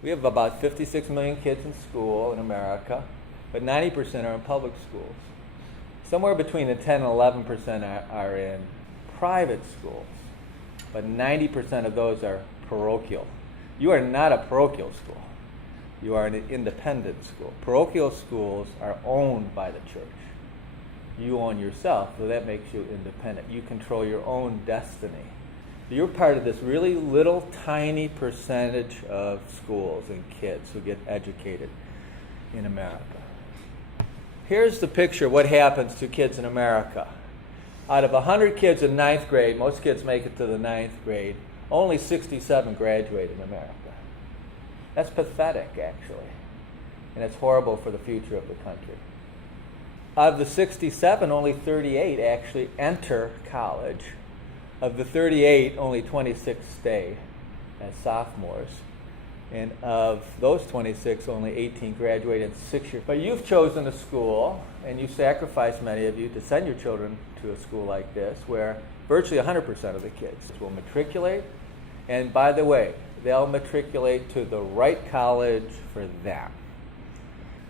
We have about 56 million kids in school in America, but 90% are in public schools. Somewhere between 10 and 11% are in private schools, but 90% of those are parochial. You are not a parochial school. You are an independent school. Parochial schools are owned by the church. You own yourself, so that makes you independent. You control your own destiny. You're part of this really little tiny percentage of schools and kids who get educated in America. Here's the picture of what happens to kids in America. Out of 100 kids in 9th grade, most kids make it to the 9th grade, only 67 graduate in America. That's pathetic, actually, and it's horrible for the future of the country. Out of the 67, only 38 actually enter college. Of the 38, only 26 stay as sophomores. And of those 26, only 18 graduate in 6 years. But you've chosen a school, and you sacrificed, many of you, to send your children to a school like this, where virtually 100% of the kids will matriculate. And by the way, they'll matriculate to the right college for them.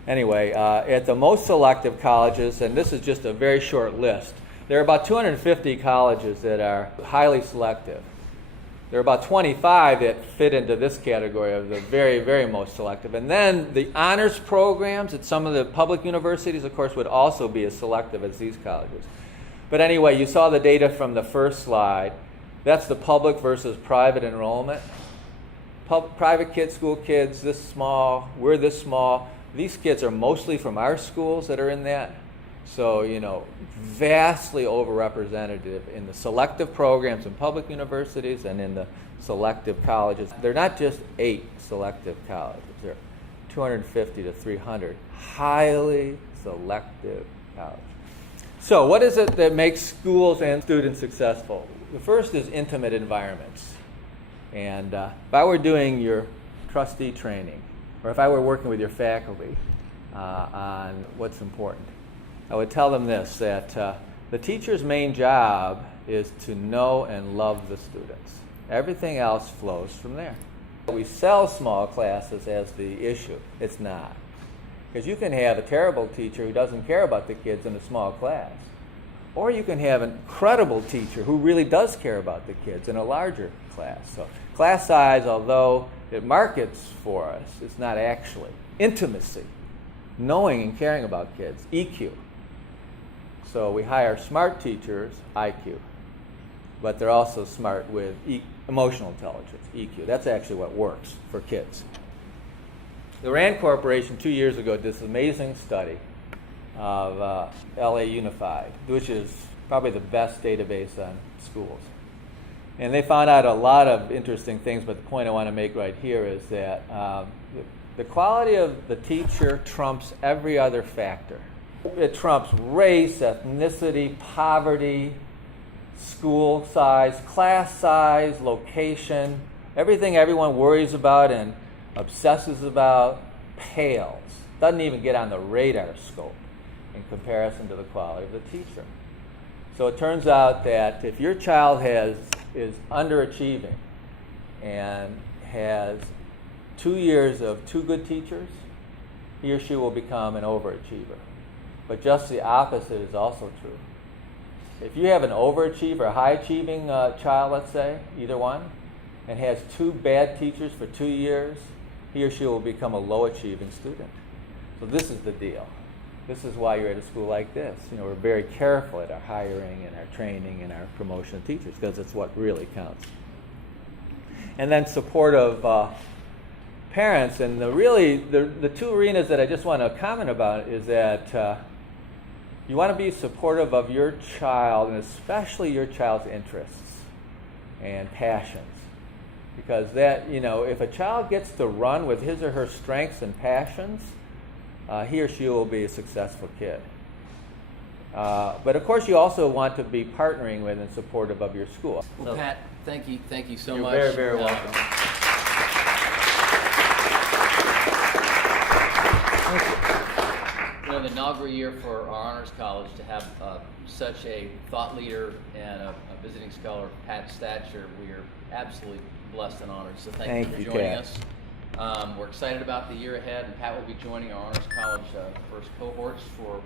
Anyway, at the most selective colleges, and this is just a very short list, there are about 250 colleges that are highly selective. There are about 25 that fit into this category of the very, very most selective. And then the honors programs at some of the public universities, of course, would also be as selective as these colleges. But anyway, you saw the data from the first slide. That's the public versus private enrollment. Private kids, school kids, this small, we're this small. These kids are mostly from our schools that are in that. So, vastly overrepresented in the selective programs in public universities and in the selective colleges. They're not just 8 selective colleges. They're 250 to 300 highly selective colleges. So what is it that makes schools and students successful? The first is intimate environments. And if I were doing your trustee training, or if I were working with your faculty on what's important, I would tell them this, that the teacher's main job is to know and love the students. Everything else flows from there. We sell small classes as the issue. It's not. Because you can have a terrible teacher who doesn't care about the kids in a small class. Or you can have an incredible teacher who really does care about the kids in a larger class. So class size, although it markets for us, it's not actually. Intimacy, knowing and caring about kids, EQ. So we hire smart teachers, IQ, but they're also smart with emotional intelligence, EQ. That's actually what works for kids. The Rand Corporation 2 years ago did this amazing study of LA Unified, which is probably the best database on schools. And they found out a lot of interesting things, but the point I want to make right here is that the quality of the teacher trumps every other factor. It trumps race, ethnicity, poverty, school size, class size, location. Everything everyone worries about and obsesses about pales. Doesn't even get on the radar scope in comparison to the quality of the teacher. So it turns out that if your child is underachieving and has 2 years of 2 good teachers, he or she will become an overachiever. But just the opposite is also true. If you have an overachiever, a high-achieving child, let's say, either one, and has 2 bad teachers for 2 years, he or she will become a low-achieving student. So this is the deal. This is why you're at a school like this. We're very careful at our hiring and our training and our promotion of teachers, because it's what really counts. And then support of parents. And the 2 arenas that I just want to comment about is that you want to be supportive of your child, and especially your child's interests and passions. Because that, if a child gets to run with his or her strengths and passions, he or she will be a successful kid. But of course, you also want to be partnering with and supportive of your school. Well, Pat, thank you so much. You're very, very welcome. The inaugural year for our Honors College, to have such a thought leader and a visiting scholar of Pat's stature, we are absolutely blessed and honored. So thank you for joining us. We're excited about the year ahead, and Pat will be joining our Honors College first cohorts for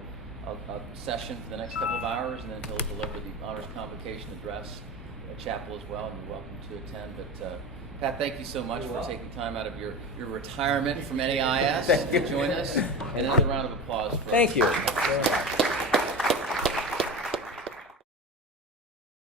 a session for the next couple of hours, and then he'll deliver the Honors Convocation address at chapel as well, and you're welcome to attend. But Pat, thank you so much for taking time out of your retirement from NAIS to join us. And another round of applause. Thank you.